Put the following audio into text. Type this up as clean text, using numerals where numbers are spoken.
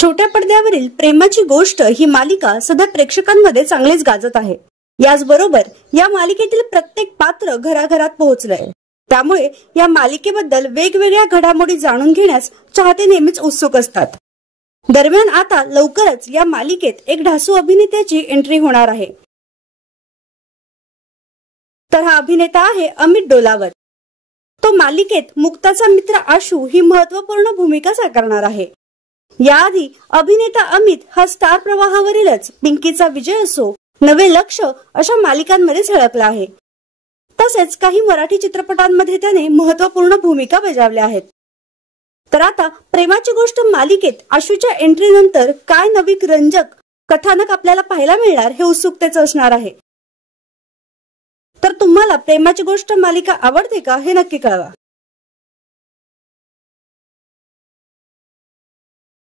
छोट्या पडद्यावरील प्रेमाची गोष्ट ही मालिका सध्या प्रेक्षकांमध्ये चांगलीच गाजत आहे। याचबरोबर या मालिकेतील प्रत्येक पात्र घराघरात पोहोचलंय। त्यामुळे या मालिकेबद्दल वेगवेगळ्या घडामोडी जाणून घेण्यास चाहते नेहमीच उत्सुक असतात। दरम्यान आता लवकरच या मालिकेत एक ढासू अभिनेत्याची एंट्री होणार आहे। तर हा अभिनेता आहे अमित डोलावर। तो मालिकेत मुक्ताचा मित्र आशू ही महत्त्वपूर्ण भूमिका साकारणार आहे। याआधी अभिनेता अमित हा स्टार प्रवाहावरीलच पिंकीचा विजय असो, नवे लक्ष अशा मालिकांमध्ये झळकला आहे। तसेच काही मराठी चित्रपटांमध्ये त्याने महत्त्वपूर्ण भूमिका बजावल्या आहेत। तर आता प्रेमाची गोष्ट मालिकेत आशूच्या एंट्री नंतर काय नवी रंजक कथानक आपल्याला पाहायला मिळणार हे उत्सुकतेचे असणार आहे। तर तुम्हाला प्रेमाची गोष्ट मालिका आवडते का हे नक्की कळवा।